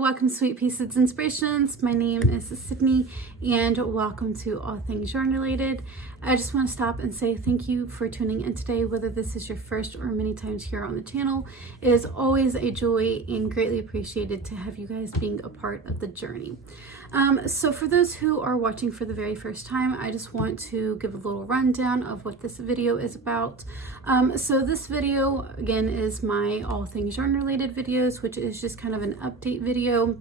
Welcome to Sweetpea Seeds Inspirations. My name is Sydney and welcome to All Things Yarn Related. I just want to stop and say thank you for tuning in today, whether this is your first or many times here on the channel. It is always a joy and greatly appreciated to have you guys being a part of the journey. So for those who are watching for the very first time, I just want to give a little rundown of what this video is about. So this video, again, is my All Things Yarn Related videos, which is just kind of an update video.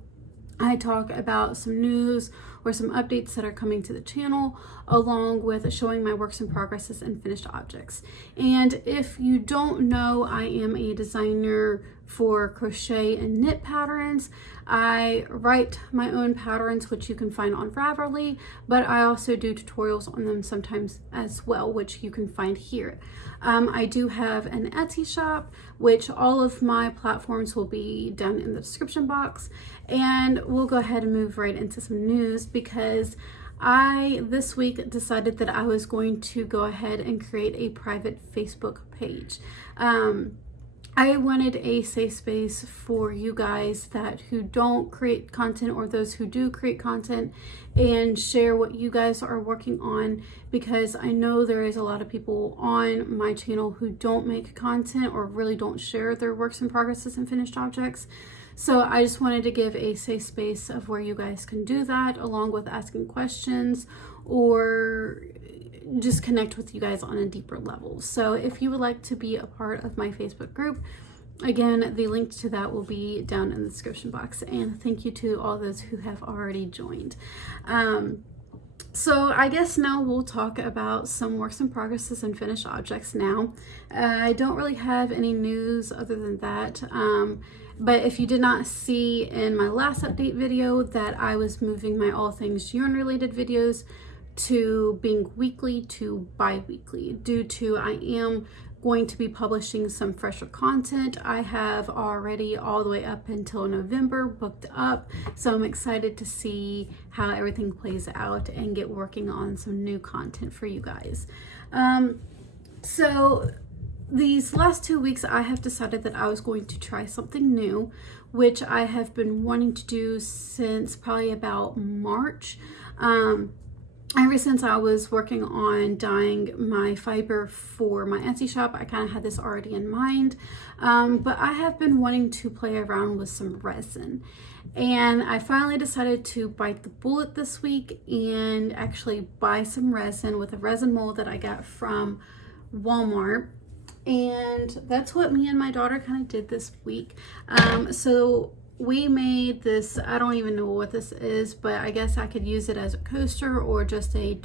I talk about some news or some updates that are coming to the channel, along with showing my works in progresses and finished objects. And if you don't know, I am a designer for crochet and knit patterns. I write my own patterns, which you can find on Raverly, but I also do tutorials on them sometimes as well, which you can find here. I do have an Etsy shop, which all of my platforms will be down in the description box. And we'll go ahead and move right into some news, because I this week decided that I was going to go ahead and create a private Facebook page. I wanted a safe space for you guys who don't create content, or those who do create content, and share what you guys are working on, because I know there is a lot of people on my channel who don't make content or really don't share their works in progresses and finished objects. So I just wanted to give a safe space of where you guys can do that, along with asking questions or just connect with you guys on a deeper level. So if you would like to be a part of my Facebook group, again, the link to that will be down in the description box. And thank you to all those who have already joined. So I guess now we'll talk about some works in progresses and finished objects now. I don't really have any news other than that. But if you did not see in my last update video that I was moving my All Things Yarn Related videos to being weekly to bi-weekly, due to I am going to be publishing some fresher content. I have already all the way up until November booked up, so I'm excited to see how everything plays out and get working on some new content for you guys. So these last 2 weeks, I have decided that I was going to try something new, which I have been wanting to do since probably about March. Ever since I was working on dyeing my fiber for my Etsy shop, I kind of had this already in mind, but I have been wanting to play around with some resin. And I finally decided to bite the bullet this week and actually buy some resin with a resin mold that I got from Walmart. And that's what me and my daughter kind of did this week. So we made this, I don't even know what this is, but I guess I could use it as a coaster or just a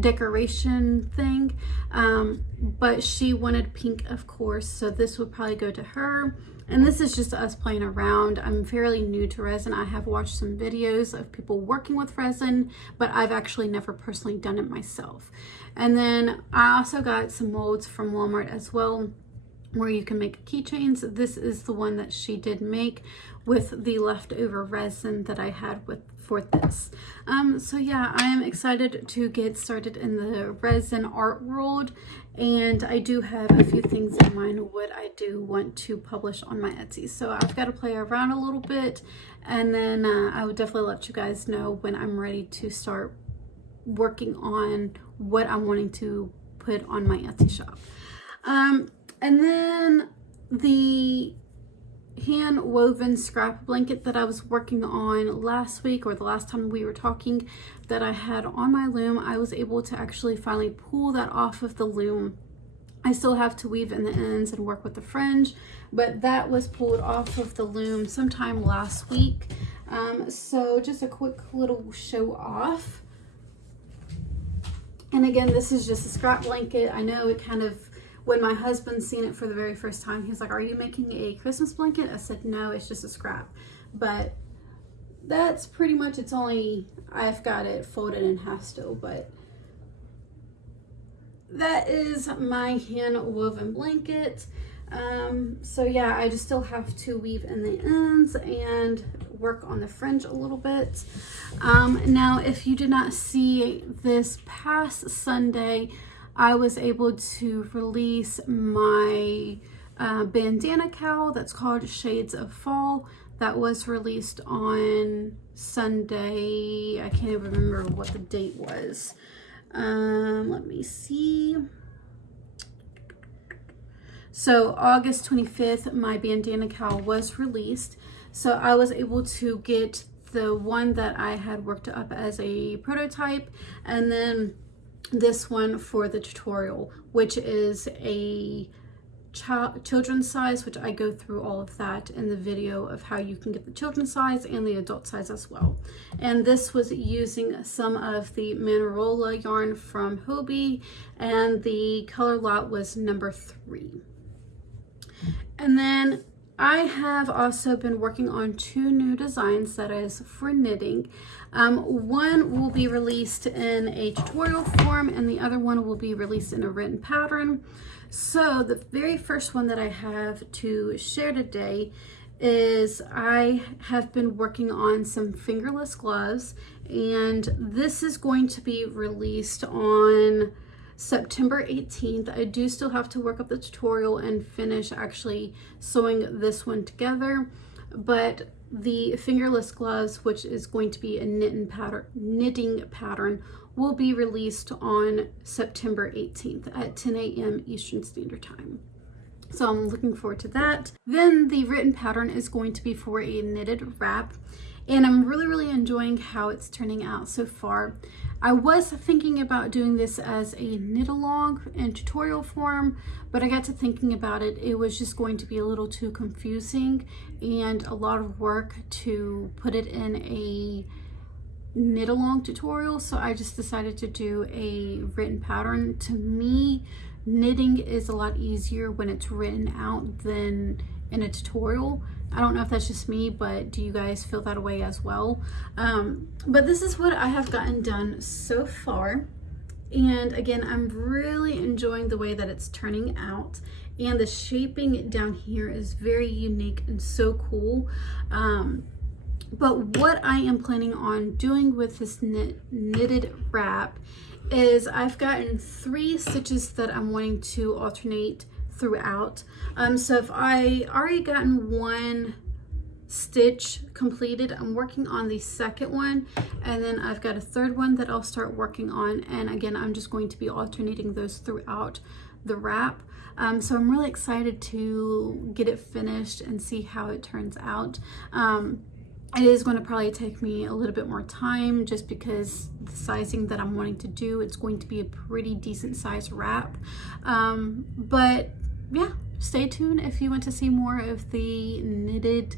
decoration thing. But she wanted pink, of course, so this would probably go to her. And this is just us playing around. I'm fairly new to resin. I have watched some videos of people working with resin, but I've actually never personally done it myself. And then I also got some molds from Walmart as well, where you can make keychains. This is the one that she did make with the leftover resin that I had for this. So yeah, I am excited to get started in the resin art world, and I do have a few things in mind what I do want to publish on my Etsy. So I've got to play around a little bit, and then I would definitely let you guys know when I'm ready to start working on what I'm wanting to put on my Etsy shop. And then the hand woven scrap blanket that I was working on last week, or the last time we were talking, that I had on my loom, I was able to actually finally pull that off of the loom. I still have to weave in the ends and work with the fringe, but that was pulled off of the loom sometime last week. So just a quick little show off. And again, this is just a scrap blanket. I know it kind of, when my husband seen it for the very first time, he was like, "Are you making a Christmas blanket?" I said, "No, it's just a scrap." But that's pretty much, it's only, I've got it folded in half still, but that is my hand woven blanket. So yeah, I just still have to weave in the ends and work on the fringe a little bit. Now, if you did not see this past Sunday, I was able to release my bandana cowl that's called Shades of Fall. That was released on Sunday. I can't even remember what the date was. Let me see. So August 25th, my bandana cowl was released. So I was able to get the one that I had worked up as a prototype, and then this one for the tutorial, which is a children's size, which I go through all of that in the video of how you can get the children's size and the adult size as well. And this was using some of the Manarola yarn from Hobie, and the color lot was number 3. And then I have also been working on 2 new designs, that is for knitting. One will be released in a tutorial form, and the other one will be released in a written pattern. So the very first one that I have to share today is I have been working on some fingerless gloves, and this is going to be released on September 18th. I do still have to work up the tutorial and finish actually sewing this one together, but the fingerless gloves, which is going to be a knitting pattern, will be released on September 18th at 10 a.m. Eastern Standard Time. So I'm looking forward to that. Then the written pattern is going to be for a knitted wrap, and I'm really enjoying how it's turning out so far. I was thinking about doing this as a knit along in tutorial form, but I got to thinking about it. It was just going to be a little too confusing and a lot of work to put it in a knit along tutorial, so I just decided to do a written pattern. To me, knitting is a lot easier when it's written out than in a tutorial. I don't know if that's just me, but do you guys feel that way as well? But this is what I have gotten done so far, and again, I'm really enjoying the way that it's turning out, and the shaping down here is very unique and so cool. But what I am planning on doing with this knitted wrap is I've gotten 3 stitches that I'm wanting to alternate throughout. So if I already gotten 1 stitch completed, I'm working on the second one, and then I've got a third one that I'll start working on, and again, I'm just going to be alternating those throughout the wrap. So I'm really excited to get it finished and see how it turns out. It is going to probably take me a little bit more time just because the sizing that I'm wanting to do, it's going to be a pretty decent size wrap. But yeah, stay tuned if you want to see more of the knitted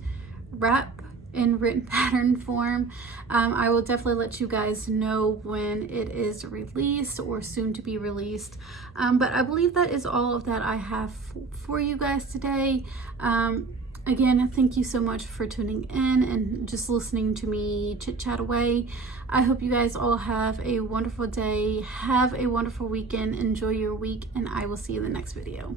wrap in written pattern form. I will definitely let you guys know when it is released or soon to be released. But I believe that is all of that I have for you guys today. Again, thank you so much for tuning in and just listening to me chit chat away. I hope you guys all have a wonderful day. Have a wonderful weekend. Enjoy your week, and I will see you in the next video.